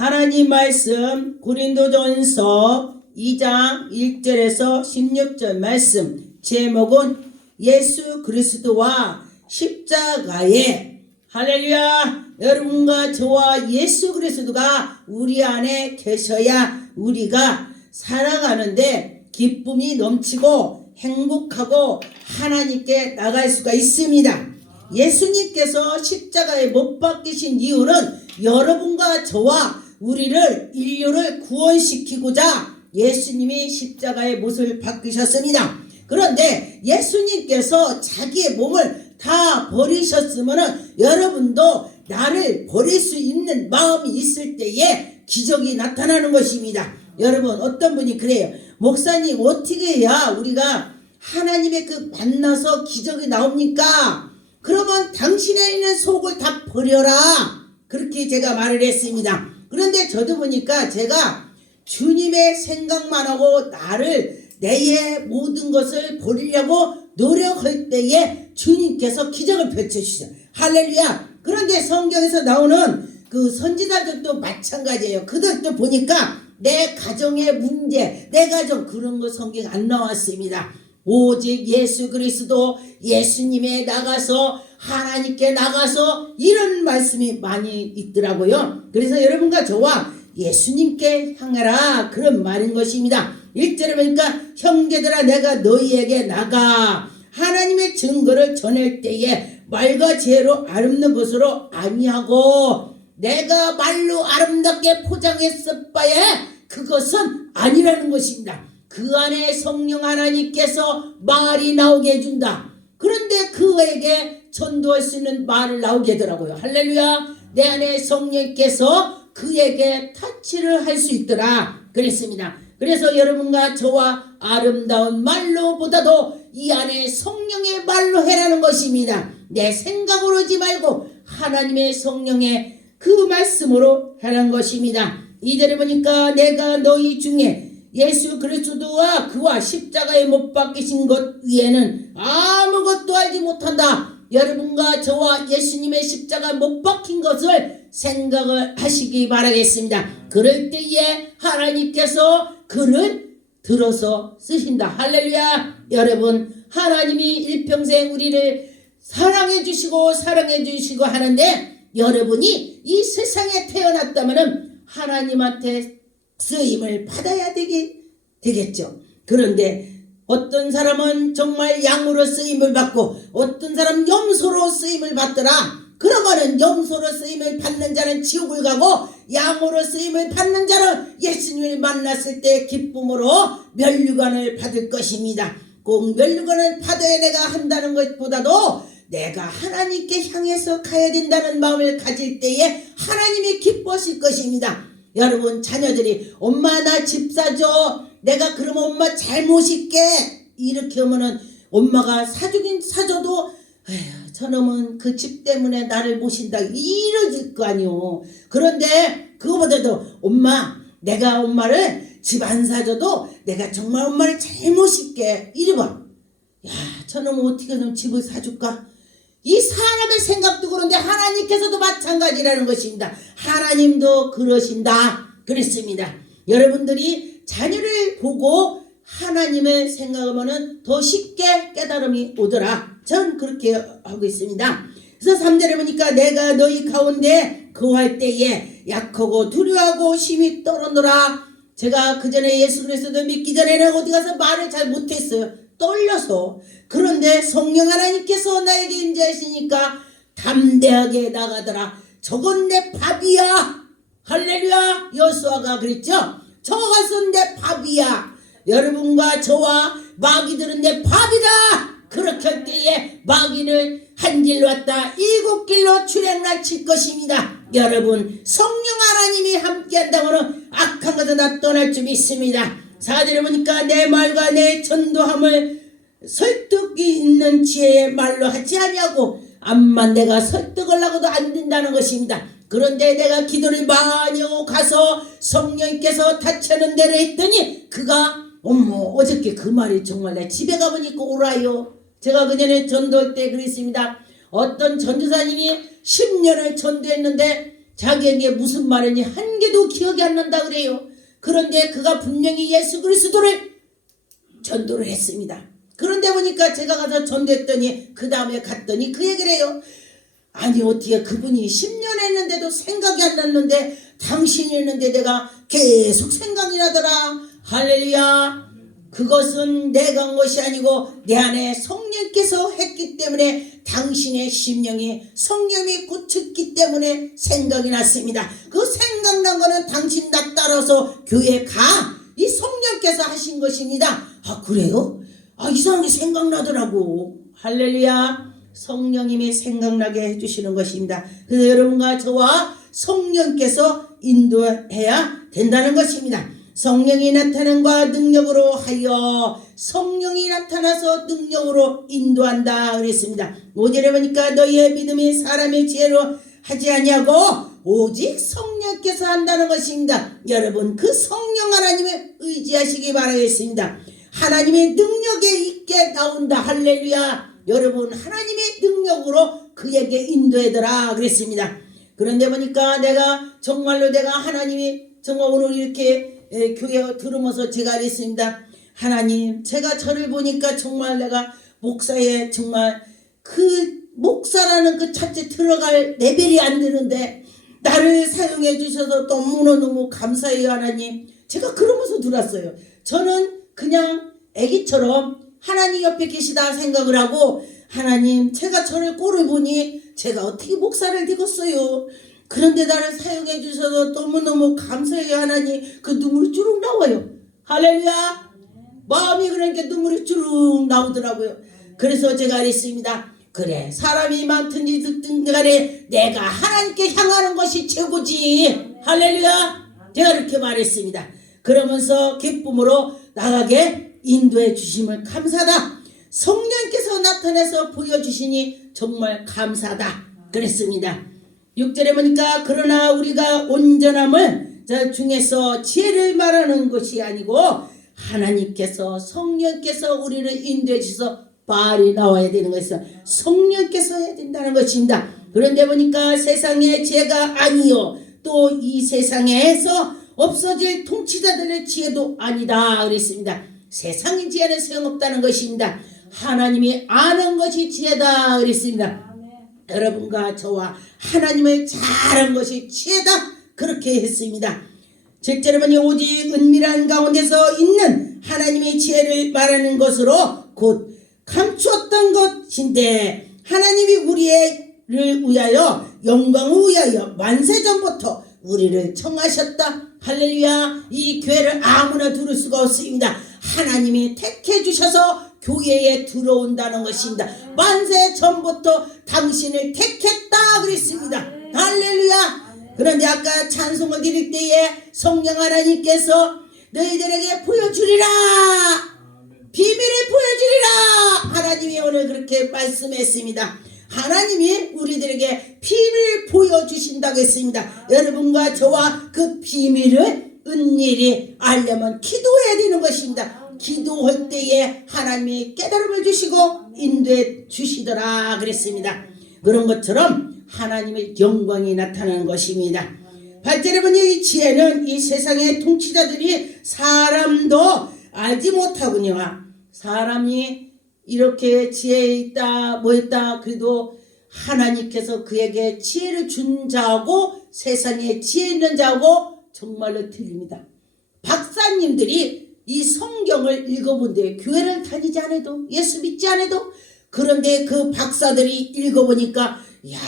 하나님 말씀 고린도전서 2장 1절에서 16절 말씀 제목은 예수 그리스도와 십자가에 할렐루야. 여러분과 저와 예수 그리스도가 우리 안에 계셔야 우리가 살아가는데 기쁨이 넘치고 행복하고 하나님께 나갈 수가 있습니다. 예수님께서 십자가에 못 박히신 이유는 여러분과 저와 우리를 인류를 구원시키고자 예수님이 십자가에 못을 박히셨습니다. 그런데 예수님께서 자기의 몸을 다 버리셨으면 여러분도 나를 버릴 수 있는 마음이 있을 때에 기적이 나타나는 것입니다. 여러분 어떤 분이 그래요. 목사님 어떻게 해야 우리가 하나님의 그 만나서 기적이 나옵니까? 그러면 당신에 있는 속을 다 버려라. 그렇게 제가 말을 했습니다. 그런데 저도 보니까 제가 주님의 생각만 하고 나를 내의 모든 것을 버리려고 노력할 때에 주님께서 기적을 펼쳐주시죠. 할렐루야. 그런데 성경에서 나오는 그 선지자들도 마찬가지예요. 그들도 보니까 내 가정의 문제, 내 가정 그런 거 성경 안 나왔습니다. 오직 예수 그리스도 예수님에 나가서 하나님께 나가서 이런 말씀이 많이 있더라고요. 그래서 여러분과 저와 예수님께 향하라 그런 말인 것입니다. 1절에 보니까 형제들아 내가 너희에게 나가 하나님의 증거를 전할 때에 말과 지혜로 아름다운 것으로 아니하고 내가 말로 아름답게 포장했을 바에 그것은 아니라는 것입니다. 그 안에 성령 하나님께서 말이 나오게 해준다. 그런데 그에게 전도할 수 있는 말을 나오게 하더라고요. 할렐루야. 내 안에 성령께서 그에게 터치를 할 수 있더라 그랬습니다. 그래서 여러분과 저와 아름다운 말로보다도 이 안에 성령의 말로 해라는 것입니다. 내 생각으로 하지 말고 하나님의 성령의 그 말씀으로 하라는 것입니다. 이절에 보니까 내가 너희 중에 예수 그리스도와 그와 십자가에 못 박히신 것 위에는 아무것도 알지 못한다. 여러분과 저와 예수님의 십자가 못 박힌 것을 생각을 하시기 바라겠습니다. 그럴 때에 하나님께서 그를 들어서 쓰신다. 할렐루야. 여러분 하나님이 일평생 우리를 사랑해 주시고 하는데 여러분이 이 세상에 태어났다면 하나님한테 쓰임을 받아야 되겠죠. 그런데 어떤 사람은 정말 양으로 쓰임을 받고 어떤 사람은 염소로 쓰임을 받더라. 그러면은 염소로 쓰임을 받는 자는 지옥을 가고 양으로 쓰임을 받는 자는 예수님을 만났을 때 기쁨으로 면류관을 받을 것입니다. 꼭 면류관을 받아야 내가 한다는 것보다도 내가 하나님께 향해서 가야 된다는 마음을 가질 때에 하나님이 기뻐하실 것입니다. 여러분 자녀들이 엄마 나 집 사줘. 내가 그러면 엄마 잘 모실게. 이렇게 하면은 엄마가 사주긴 사줘도 에휴 저놈은 그 집 때문에 나를 모신다 이러질 거 아니오. 그런데 그거보다도 엄마 내가 엄마를 집 안 사줘도 내가 정말 엄마를 잘 모실게. 이래봐. 야 저놈은 어떻게 좀 집을 사줄까? 이 사람의 생각도 그런데 하나님께서도 마찬가지라는 것입니다. 하나님도 그러신다 그랬습니다. 여러분들이 자녀를 보고 하나님을 생각하면 더 쉽게 깨달음이 오더라. 전 그렇게 하고 있습니다. 그래서 3절에 보니까 내가 너희 가운데 거할 때에 약하고 두려워하고 심히 떨어노라. 제가 그 전에 예수 그리스도 믿기 전에는 어디 가서 말을 잘 못했어요. 떨려서. 그런데 성령 하나님께서 나에게 임재하시니까 담대하게 나가더라. 저건 내 밥이야. 할렐루야. 여호수아가 그랬죠. 저것은 내 밥이야. 여러분과 저와 마귀들은 내 밥이다. 그렇게 할 때에 마귀는 한 길로 왔다 7길로 출행날 칠 것입니다. 여러분 성령 하나님이 함께 한다고는 악한 것은 다 떠날 줄 믿습니다. 4절에 보니까 내 말과 내 전도함을 설득이 있는 지혜의 말로 하지 아니하고 암만 내가 설득을 하고도 안 된다는 것입니다. 그런데 내가 기도를 많이 하고 가서 성령께서 타치하는 대로 했더니 그가 어저께 그 말이 정말 내 집에 가보니까 오라요. 제가 그전에 전도할 때 그랬습니다. 어떤 전도사님이 10년을 전도했는데 자기에게 무슨 말인지 한 개도 기억이 안 난다 그래요. 그런데 그가 분명히 예수 그리스도를 전도를 했습니다. 그런데 보니까 제가 가서 전도했더니 그 다음에 갔더니 그 얘기를 해요. 아니 어떻게 그분이 10년 했는데도 생각이 안 났는데 당신이 했는데 내가 계속 생각이 나더라. 할렐루야. 그것은 내가 한 것이 아니고 내 안에 성령께서 했기 때문에 당신의 심령이 성령이 고쳤기 때문에 생각이 났습니다. 그 생각난 거는 당신 나 따라서 교회 가. 이 성령께서 하신 것입니다. 아 그래요? 아 이상하게 생각나더라고. 할렐루야. 성령님이 생각나게 해주시는 것입니다. 그래서 여러분과 저와 성령께서 인도해야 된다는 것입니다. 성령이 나타남과 능력으로 하여 성령이 나타나서 능력으로 인도한다 그랬습니다. 5절에 보니까 너희의 믿음이 사람의 지혜로 하지 아니하고 오직 성령께서 한다는 것입니다. 여러분 그 성령 하나님을 의지하시기 바라겠습니다. 하나님의 능력에 있게 나온다. 할렐루야. 여러분 하나님의 능력으로 그에게 인도하더라 그랬습니다. 그런데 보니까 내가 정말로 내가 하나님이 정말 오늘 이렇게 교회 들으면서 제가 그랬습니다. 하나님 제가 저를 보니까 정말 내가 목사에 정말 그 목사라는 그 자체 들어갈 레벨이 안 되는데 나를 사용해 주셔서 너무너무 감사해요 하나님. 제가 그러면서 들었어요. 저는 그냥 애기처럼 하나님 옆에 계시다 생각을 하고 하나님 제가 저를 꼴을 보니 제가 어떻게 목사를 되겠어요. 그런데 나를 사용해 주셔서 너무너무 감사해요 하나님. 그 눈물이 주룩 나와요. 할렐루야. 마음이 그러니까 눈물이 주룩 나오더라고요. 그래서 제가 그랬습니다. 그래 사람이 많든지 듣든 간에 내가 하나님께 향하는 것이 최고지. 할렐루야. 제가 이렇게 말했습니다. 그러면서 기쁨으로 나가게 인도해 주심을 감사하다. 성령께서 나타나서 보여주시니 정말 감사하다 그랬습니다. 6절에 보니까 그러나 우리가 온전함을 중에서 지혜를 말하는 것이 아니고 하나님께서 성령께서 우리를 인도해 주셔서 말이 나와야 되는 것이죠. 성령께서 해야 된다는 것입니다. 그런데 보니까 세상의 지혜가 아니요 또 이 세상에서 없어질 통치자들의 지혜도 아니다 그랬습니다. 세상의 지혜는 소용없다는 것입니다. 하나님이 아는 것이 지혜다 그랬습니다. 여러분과 저와 하나님을 잘 아는 것이 지혜다 그렇게 했습니다. 7절에 보니 오직 은밀한 가운데서 있는 하나님의 지혜를 말하는 것으로 곧 감추었던 것인데 하나님이 우리를 위하여 영광을 위하여 만세전부터 우리를 청하셨다. 할렐루야. 이 교회를 아무나 들을 수가 없습니다. 하나님이 택해 주셔서 교회에 들어온다는 것입니다. 만세 전부터 당신을 택했다 그랬습니다. 할렐루야. 그런데 아까 찬송을 드릴 때에 성령 하나님께서 너희들에게 보여주리라. 비밀을 보여주리라. 하나님이 오늘 그렇게 말씀했습니다. 하나님이 우리들에게 비밀을 보여주신다고 했습니다. 여러분과 저와 그 비밀을 은밀히 알려면 기도해야 되는 것입니다. 기도할 때에 하나님이 깨달음을 주시고 인도해 주시더라 그랬습니다. 그런 것처럼 하나님의 영광이 나타나는 것입니다. 8절에 보니 이 지혜는 이 세상의 통치자들이 사람도 알지 못하거니와 사람이 이렇게 지혜 있다 뭐 있다 그래도 하나님께서 그에게 지혜를 준 자하고 세상에 지혜 있는 자하고 정말로 틀립니다. 박사님들이 이 성경을 읽어본대. 교회를 다니지 않아도 예수 믿지 않아도 그런데 그 박사들이 읽어보니까 야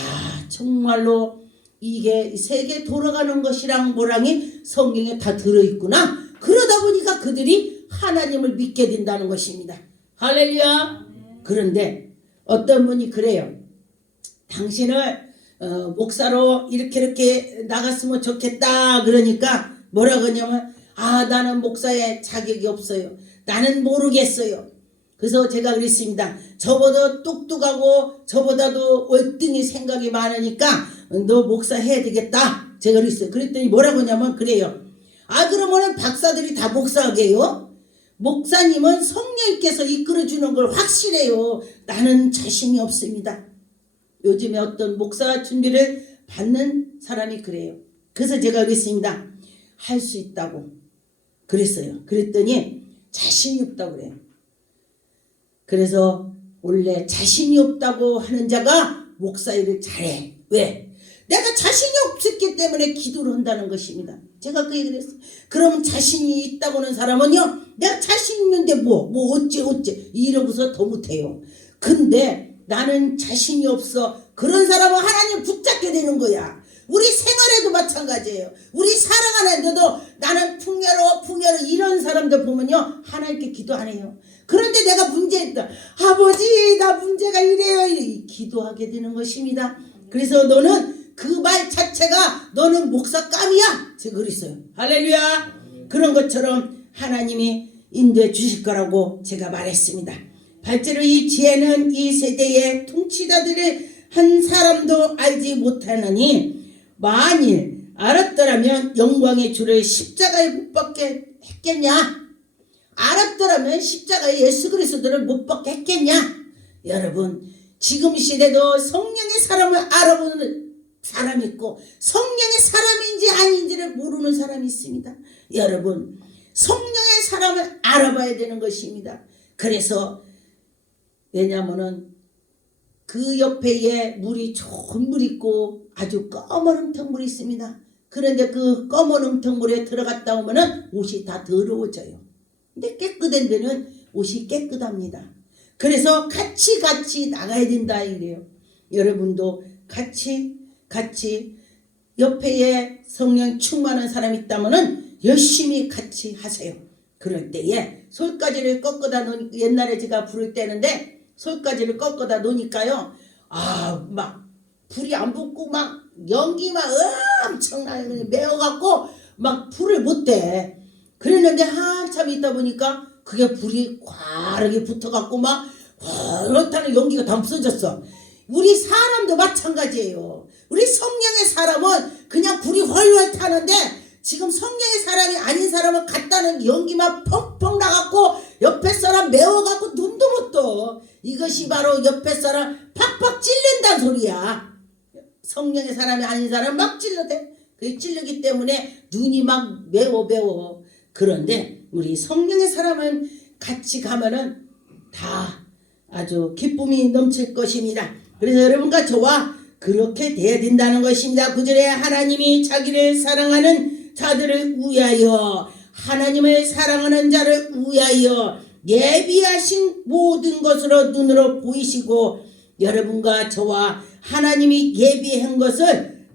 정말로 이게 세계 돌아가는 것이랑 뭐랑이 성경에 다 들어있구나. 그러다 보니까 그들이 하나님을 믿게 된다는 것입니다. 할렐루야. 그런데 어떤 분이 그래요. 당신을 목사로 이렇게 나갔으면 좋겠다. 그러니까 뭐라고 하냐면 나는 목사의 자격이 없어요. 나는 모르겠어요. 그래서 제가 그랬습니다. 저보다 똑똑하고 저보다도 월등히 생각이 많으니까 너 목사 해야 되겠다. 제가 그랬어요. 그랬더니 뭐라고 하냐면 그래요. 그러면은 박사들이 다 목사하게요? 목사님은 성령께서 이끌어주는 걸 확실해요. 나는 자신이 없습니다. 요즘에 어떤 목사 준비를 받는 사람이 그래요. 그래서 제가 그랬습니다. 할 수 있다고 그랬어요. 그랬더니 자신이 없다고 그래요. 그래서 원래 자신이 없다고 하는 자가 목사 일을 잘해. 왜? 내가 자신이 없었기 때문에 기도를 한다는 것입니다. 제가 그 얘기를 했어요. 그럼 자신이 있다고 하는 사람은요, 내가 자신 있는데 뭐 어째 이러고서 더 못해요. 근데 나는 자신이 없어. 그런 사람은 하나님 붙잡게 되는 거야. 우리 생활에도 마찬가지예요. 우리 살아가는데도 나는 풍요로워 이런 사람들 보면요, 하나님께 기도 안 해요. 그런데 내가 문제있다. 아버지, 나 문제가 이래요. 기도하게 되는 것입니다. 그래서 너는 그 말 자체가 너는 목사 깜이야. 제가 그랬어요. 할렐루야. 그런 것처럼 하나님이 인도해 주실 거라고 제가 말했습니다. 발제로 이 지혜는 이 세대의 통치자들의 한 사람도 알지 못하느니 만일 알았더라면 영광의 주를 십자가에 못 박게 했겠냐? 알았더라면 십자가에 예수 그리스도를 못 박게 했겠냐? 여러분, 지금 시대도 성령의 사람을 알아보는 사람이 있고 성령의 사람인지 아닌지를 모르는 사람이 있습니다. 여러분, 성령의 사람을 알아봐야 되는 것입니다. 그래서 왜냐하면은 그 옆에 물이 좋은 물이 있고 아주 검은 흙탕물이 있습니다. 그런데 그 검은 흙탕물에 들어갔다 오면은 옷이 다 더러워져요. 근데 깨끗한 데는 옷이 깨끗합니다. 그래서 같이 나가야 된다 이래요. 여러분도 같이 옆에 성령 충만한 사람이 있다면은 열심히 같이 하세요. 그럴 때에 솔가지를 꺾어다 놓으니까 옛날에 제가 불을 떼는데 솔가지를 꺾어다 놓으니까요. 막 불이 안 붙고 막 연기만 엄청나게 매워갖고 막 불을 못 떼. 그랬는데 한참 있다 보니까 그게 불이 과하게 붙어갖고 막 그렇다는 연기가 다 없어졌어. 우리 사람도 마찬가지예요. 우리 성령의 사람은 그냥 불이 훨훨 타는데 지금 성령의 사람이 아닌 사람은 갖다는 연기만 펑펑 나갖고 옆에 사람 매워갖고 눈도 못 떠. 이것이 바로 옆에 사람 팍팍 찔른다는 소리야. 성령의 사람이 아닌 사람 막 찔러대. 그 찔르기 때문에 눈이 막 매워. 그런데 우리 성령의 사람은 같이 가면은 다 아주 기쁨이 넘칠 것입니다. 그래서 여러분과 저와 그렇게 돼야 된다는 것입니다. 9절에 하나님이 자기를 사랑하는 자들을 위하여, 하나님을 사랑하는 자를 위하여 예비하신 모든 것으로 눈으로 보이시고, 여러분과 저와 하나님이 예비한 것을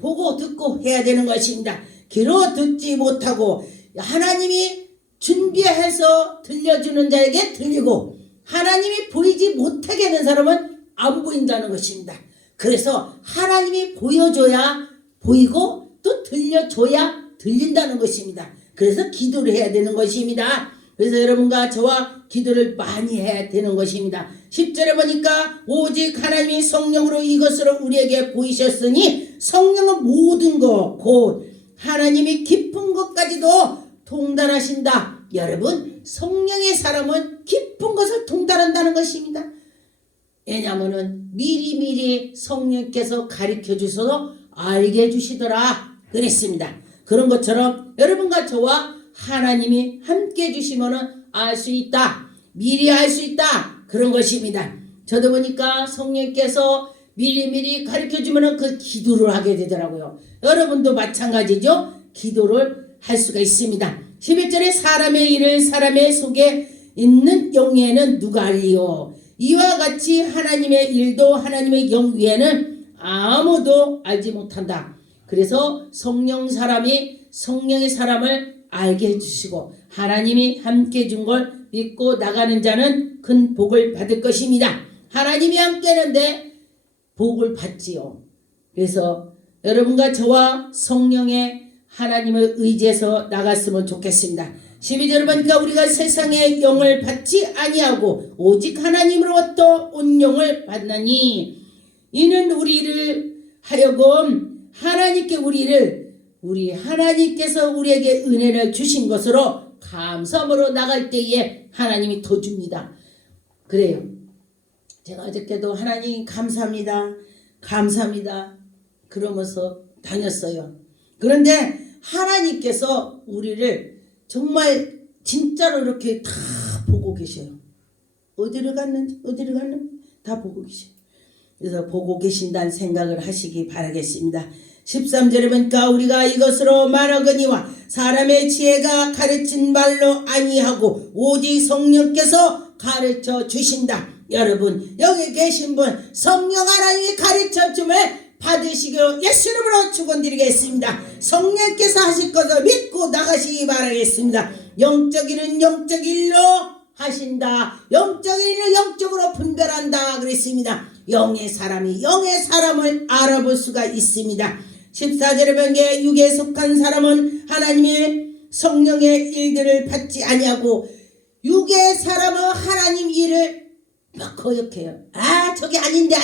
보고 듣고 해야 되는 것입니다. 귀로 듣지 못하고 하나님이 준비해서 들려주는 자에게 들리고 하나님이 보이지 못하게 하는 사람은 안 보인다는 것입니다. 그래서 하나님이 보여줘야 보이고 또 들려줘야 들린다는 것입니다. 그래서 기도를 해야 되는 것입니다. 그래서 여러분과 저와 기도를 많이 해야 되는 것입니다. 10절에 보니까 오직 하나님이 성령으로 이것으로 우리에게 보이셨으니 성령은 모든 것 곧 하나님이 깊은 것까지도 통달하신다. 여러분, 성령의 사람은 깊은 것을 통달한다는 것입니다. 왜냐하면 미리미리 성령께서 가르쳐 주셔서 알게 해주시더라 그랬습니다. 그런 것처럼 여러분과 저와 하나님이 함께 해주시면 알 수 있다. 미리 알 수 있다. 그런 것입니다. 저도 보니까 성령께서 미리미리 가르쳐주면 그 기도를 하게 되더라고요. 여러분도 마찬가지죠. 기도를 할 수가 있습니다. 11절에 사람의 일을 사람의 속에 있는 영에는 누가 알리요. 이와 같이 하나님의 일도 하나님의 영 위에는 아무도 알지 못한다. 그래서 성령의 사람을 알게 해주시고 하나님이 함께 해준 걸 믿고 나가는 자는 큰 복을 받을 것입니다. 하나님이 함께 하는데 복을 받지요. 그래서 여러분과 저와 성령의 하나님을 의지해서 나갔으면 좋겠습니다. 12절을 보니까 우리가 세상의 영을 받지 아니하고 오직 하나님으로부터 온 영을 받나니 이는 우리를 하여금 하나님께서 우리에게 은혜를 주신 것으로 감사함으로 나갈 때에 하나님이 더 줍니다. 그래요. 제가 어저께도 하나님 감사합니다. 그러면서 다녔어요. 그런데 하나님께서 우리를 정말 진짜로 이렇게 다 보고 계셔요. 어디를 갔는지 다 보고 계셔요. 그래서 보고 계신다는 생각을 하시기 바라겠습니다. 13절에 보니까 우리가 이것으로 말하거니와 사람의 지혜가 가르친 말로 아니하고 오직 성령께서 가르쳐 주신다. 여러분 여기 계신 분 성령 하나님이 가르쳐 줌을 받으시기로 예수 이름으로 축원드리겠습니다. 성령께서 하실 것을 믿고 나가시기 바라겠습니다. 영적 일은 영적 일로 하신다. 영적 일은 영적으로 분별한다 그랬습니다. 영의 사람이 영의 사람을 알아볼 수가 있습니다. 14절에 보니까 육에 속한 사람은 하나님의 성령의 일들을 받지 아니하고 육의 사람은 하나님 일을 거역해요. 저게 아닌데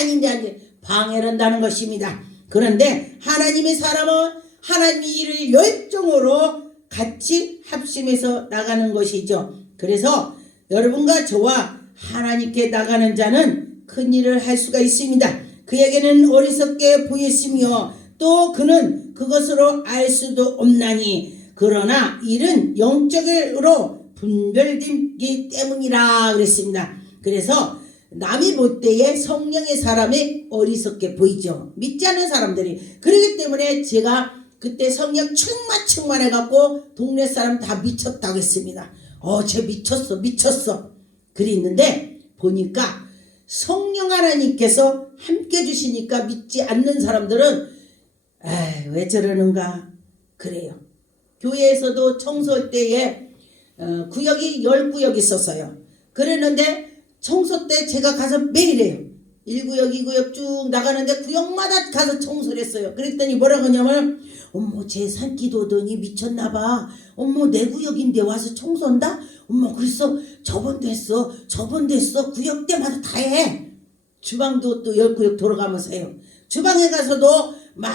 방해를 한다는 것입니다. 그런데 하나님의 사람은 하나님의 일을 열정으로 같이 합심해서 나가는 것이죠. 그래서 여러분과 저와 하나님께 나가는 자는 큰 일을 할 수가 있습니다. 그에게는 어리석게 보였으며 또 그는 그것으로 알 수도 없나니 그러나 일은 영적으로 분별되기 때문이라 그랬습니다. 그래서 남이 볼 때에 성령의 사람이 어리석게 보이죠. 믿지 않는 사람들이. 그렇기 때문에 제가 그때 성령 충만해갖고 동네 사람 다 미쳤다고 했습니다. 쟤 미쳤어. 그랬는데 보니까 성령 하나님께서 함께 주시니까 믿지 않는 사람들은 왜 저러는가 그래요. 교회에서도 청소할 때에 구역이 10구역이 있었어요. 그랬는데 청소 때 제가 가서 매일 해요. 1구역 2구역 쭉 나가는데 구역마다 가서 청소를 했어요. 그랬더니 뭐라고 하냐면 어머 쟤 산기도더니 미쳤나봐. 어머 내 구역인데 와서 청소한다? 어머 그랬어 저번도 했어 구역 때마다 다 해. 주방도 또 10구역 돌아가면서 해요. 주방에 가서도 막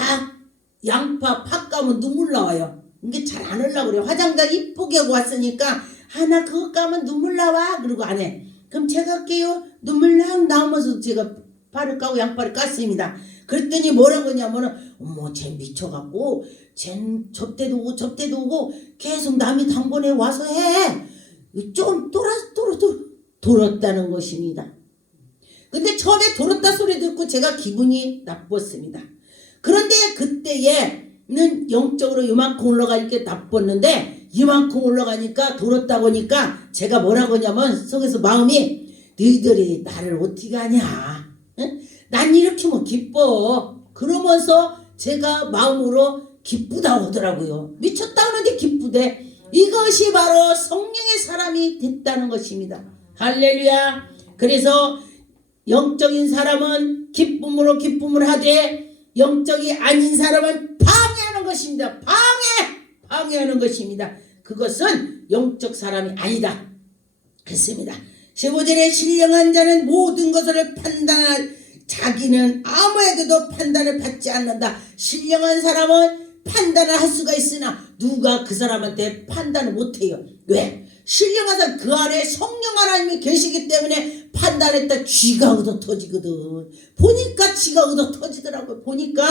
양파 팥 까면 눈물 나와요. 이게 잘 안 하려고 그래요. 화장장 이쁘게 하고 왔으니까 나 그거 까면 눈물 나와 그러고 안 해. 그럼 제가 할게요. 눈물 나오면서 제가 파를 까고 양파를 깠습니다. 그랬더니 뭐라고 하냐면은 어머 쟤 미쳐갖고 쟨 접대도 오고 계속 남이 당번에 와서 해. 좀 돌았다는 것입니다. 근데 처음에 돌았다 소리 듣고 제가 기분이 나빴습니다. 그런데 그때에는 영적으로 이만큼 올라가니까 나빴는데 이만큼 올라가니까 돌았다고 하니까 제가 뭐라고 하냐면 속에서 마음이 너희들이 나를 어떻게 하냐. 응? 난 이렇게 뭐 기뻐. 그러면서 제가 마음으로 기쁘다 오더라고요. 미쳤다 하는데 기쁘대. 이것이 바로 성령의 사람이 됐다는 것입니다. 할렐루야. 그래서 영적인 사람은 기쁨으로 기쁨을 하되 영적이 아닌 사람은 방해하는 것입니다. 방해하는 것입니다. 그것은 영적 사람이 아니다 했습니다. 15절에 신령한 자는 모든 것을 판단할 자기는 아무에게도 판단을 받지 않는다. 신령한 사람은 판단을 할 수가 있으나 누가 그 사람한테 판단을 못해요. 왜? 신령한 사람 그 안에 성령 하나님이 계시기 때문에 판단했다 쥐가 얻어 터지거든. 보니까 쥐가 얻어 터지더라고요. 보니까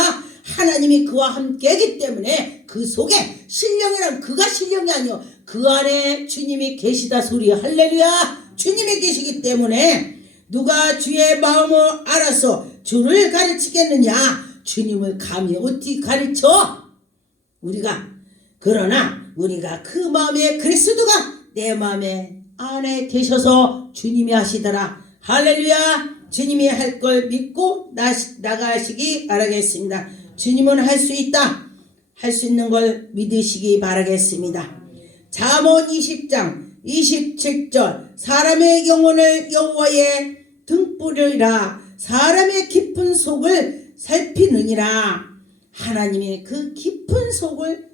하나님이 그와 함께하기 때문에 그 속에 신령이란 그가 신령이 아니요 그 안에 주님이 계시다 소리. 할렐루야. 주님이 계시기 때문에 누가 주의 마음을 알아서 주를 가르치겠느냐. 주님을 감히 어떻게 가르쳐? 그러나 우리가 그 마음에 그리스도가 내 마음에 안에 계셔서 주님이 하시더라. 할렐루야. 주님이 할 걸 믿고 나가시기 바라겠습니다. 주님은 할 수 있다. 할 수 있는 걸 믿으시기 바라겠습니다. 잠언 20장 27절 사람의 영혼을 여호와의 등불이라 사람의 깊은 속을 살피느니라. 하나님의 그 깊은 속을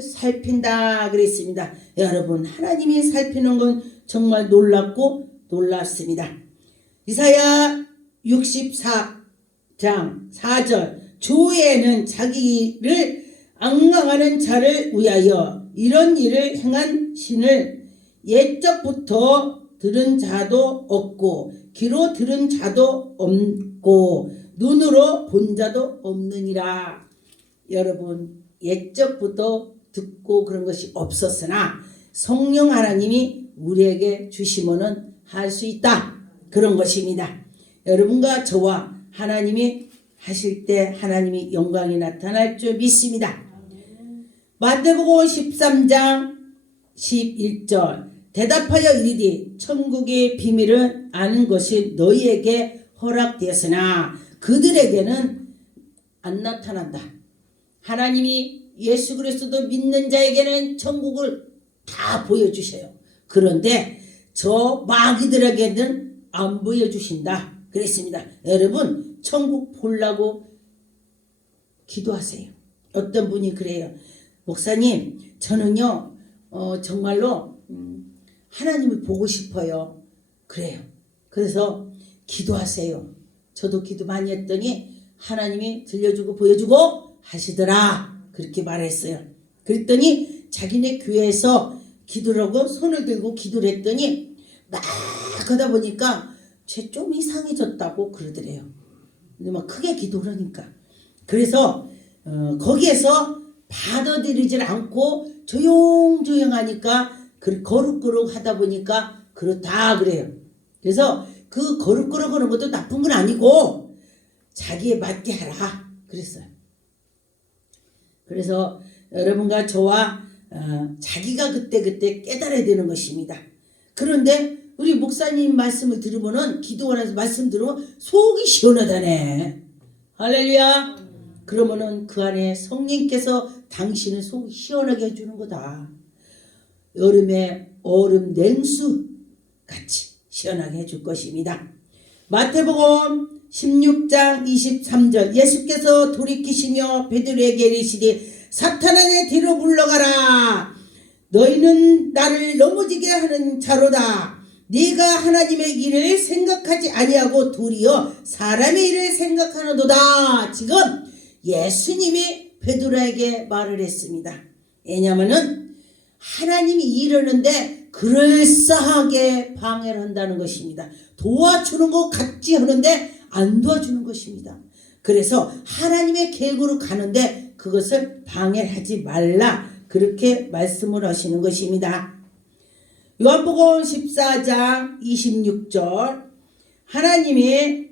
살핀다 그랬습니다. 여러분 하나님이 살피는 건 정말 놀랍고 놀랍습니다. 이사야 64장 4절 주에는 자기를 앙망하는 자를 위하여 이런 일을 행한 신을 옛적부터 들은 자도 없고 귀로 들은 자도 없고 눈으로 본 자도 없느니라. 여러분 옛적부터 듣고 그런 것이 없었으나 성령 하나님이 우리에게 주시면은 할 수 있다. 그런 것입니다. 여러분과 저와 하나님이 하실 때 하나님이 영광이 나타날 줄 믿습니다. 마태복음 13장 11절 대답하여 이르되 천국의 비밀을 아는 것이 너희에게 허락되었으나 그들에게는 안 나타난다. 하나님이 예수 그리스도 믿는 자에게는 천국을 다 보여주셔요. 그런데 저 마귀들에게는 안 보여주신다. 그랬습니다. 여러분 천국 보려고 기도하세요. 어떤 분이 그래요. 목사님 저는요 정말로 하나님을 보고 싶어요. 그래요. 그래서 기도하세요. 저도 기도 많이 했더니 하나님이 들려주고 보여주고 하시더라. 그렇게 말했어요. 그랬더니 자기네 교회에서 기도라고 손을 들고 기도를 했더니 막 하다 보니까 쟤 좀 이상해졌다고 그러더래요. 근데 막 크게 기도를 하니까. 그래서 거기에서 받아들이질 않고 조용조용하니까 거룩거룩 하다 보니까 그렇다 그래요. 그래서 그 거룩거룩 하는 것도 나쁜 건 아니고 자기에 맞게 하라 그랬어요. 그래서 여러분과 저와 자기가 그때 깨달아야 되는 것입니다. 그런데 우리 목사님 말씀을 들으면은 기도원에서 말씀 들으면 속이 시원하다네. 할렐루야. 그러면은 그 안에 성령께서 당신을 속 시원하게 해주는 거다. 여름에 얼음 냉수 같이 시원하게 해줄 것입니다. 마태복음 16장 23절 예수께서 돌이키시며 베드로에게 이르시되 사탄아 내 뒤로 물러가라. 너희는 나를 넘어지게 하는 자로다. 네가 하나님의 일을 생각하지 아니하고 도리어 사람의 일을 생각하는도다. 지금 예수님이 베드로에게 말을 했습니다. 왜냐하면은 하나님이 이러는데 그럴싸하게 방해를 한다는 것입니다. 도와주는 것 같지 하는데 안 도와주는 것입니다. 그래서 하나님의 계획으로 가는데 그것을 방해하지 말라. 그렇게 말씀을 하시는 것입니다. 요한복음 14장 26절 하나님이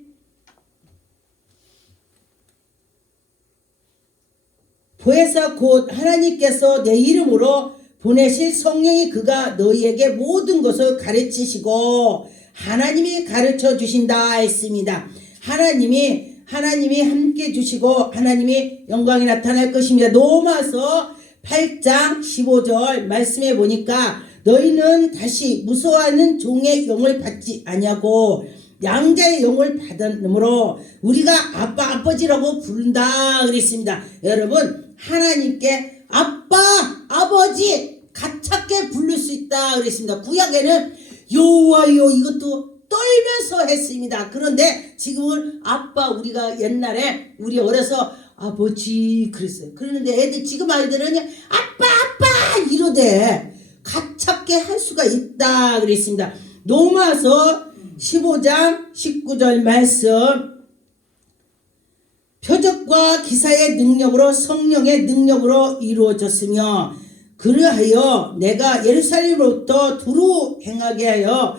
보혜사 곧 하나님께서 내 이름으로 보내실 성령이 그가 너희에게 모든 것을 가르치시고 하나님이 가르쳐 주신다 했습니다. 하나님이 함께 주시고 하나님이 영광이 나타날 것입니다. 로마서 8장 15절 말씀해 보니까 너희는 다시 무서워하는 종의 영을 받지 아니하고 양자의 영을 받았으므로 우리가 아빠 아버지라고 부른다 그랬습니다. 여러분 하나님께 아빠 아버지 가깝게 부를 수 있다 그랬습니다. 구약에는 여호와여 이것도 떨면서 했습니다. 그런데 지금은 아빠 우리가 옛날에 우리 어려서 아버지 그랬어요. 그러는데 애들 지금 아이들은 아빠 이러대 가깝게 할 수가 있다 그랬습니다. 로마서 15장 19절 말씀 표적과 기사의 능력으로 성령의 능력으로 이루어졌으며 그러하여 내가 예루살렘으로부터 두루 행하게 하여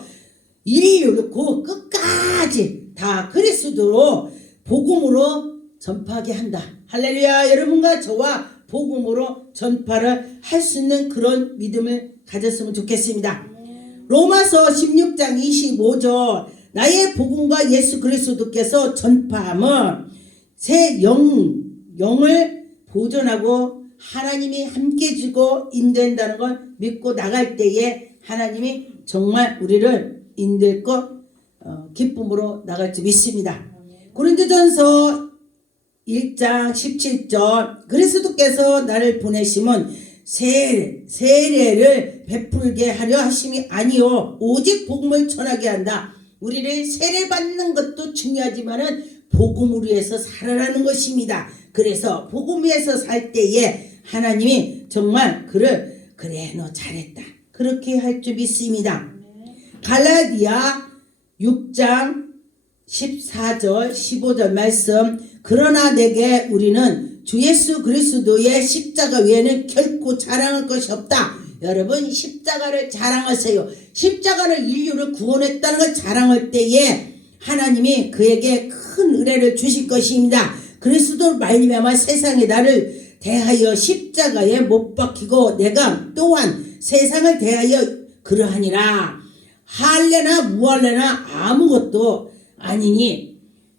이르고 끝까지 다 그리스도로 복음으로 전파하게 한다. 할렐루야. 여러분과 저와 복음으로 전파를 할 수 있는 그런 믿음을 가졌으면 좋겠습니다. 로마서 16장 25절 나의 복음과 예수 그리스도께서 전파함은 새 영을 보존하고 하나님이 함께 주고 인도한다는 걸 믿고 나갈 때에 하나님이 정말 우리를 인도할 것 기쁨으로 나갈 줄 믿습니다. 고린도전서 1장 17절 그리스도께서 나를 보내심은 세례를 베풀게 하려 하심이 아니요 오직 복음을 전하게 한다. 우리를 세례 받는 것도 중요하지만은 복음으로 해서 살아라는 것입니다. 그래서 복음 위에서 살 때에 하나님이 정말 그래 너 잘했다 그렇게 할 줄 믿습니다. 갈라디아 6장 14절 15절 말씀 그러나 내게 우리는 주 예수 그리스도의 십자가 외에는 결코 자랑할 것이 없다. 여러분 십자가를 자랑하세요. 십자가를 인류를 구원했다는 걸 자랑할 때에 하나님이 그에게 큰 은혜를 주실 것입니다. 그리스도 말미암아 세상의 나를 대하여 십자가에 못 박히고 내가 또한 세상을 대하여 그러하니라. 할래나 무할래나 아무것도 아니니.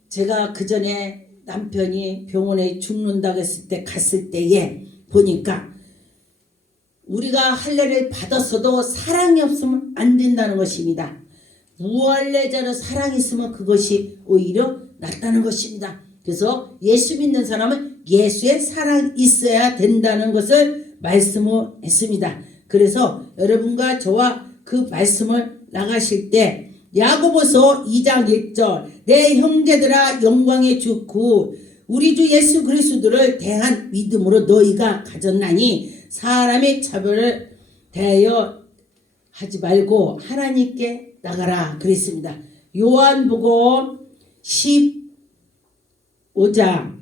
제가 그 전에 남편이 병원에 죽는다고 했을 때 갔을 때에 보니까 우리가 할례를 받았어도 사랑이 없으면 안 된다는 것입니다. 무할례자로 사랑이 있으면 그것이 오히려 낫다는 것입니다. 그래서 예수 믿는 사람은 예수의 사랑이 있어야 된다는 것을 말씀을 했습니다. 그래서 여러분과 저와 그 말씀을 나가실 때 야고보서 2장 1절 내 형제들아 영광의 주 구 우리 주 예수 그리스도를 대한 믿음으로 너희가 가졌나니 사람의 차별을 대하여 하지 말고 하나님께 나가라 그랬습니다. 요한복음 15장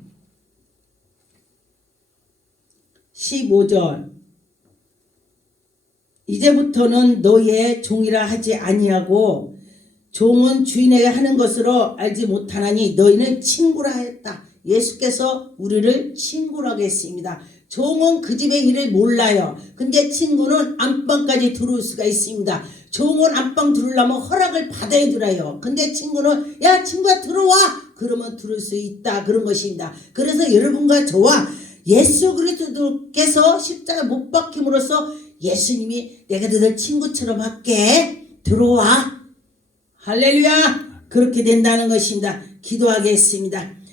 15절 이제부터는 너희의 종이라 하지 아니하고 종은 주인에게 하는 것으로 알지 못하나니 너희는 친구라 했다. 예수께서 우리를 친구라고 했습니다. 종은 그 집의 일을 몰라요. 근데 친구는 안방까지 들어올 수가 있습니다. 종은 안방 들어오려면 허락을 받아야 들어요. 근데 친구는 야 친구야 들어와 그러면 들어올 수 있다 그런 것입니다. 그래서 여러분과 저와 예수 그리스도께서 십자가 못 박힘으로써 예수님이 내가 너들 친구처럼 할게 들어와 할렐루야 그렇게 된다는 것입니다. 기도하겠습니다.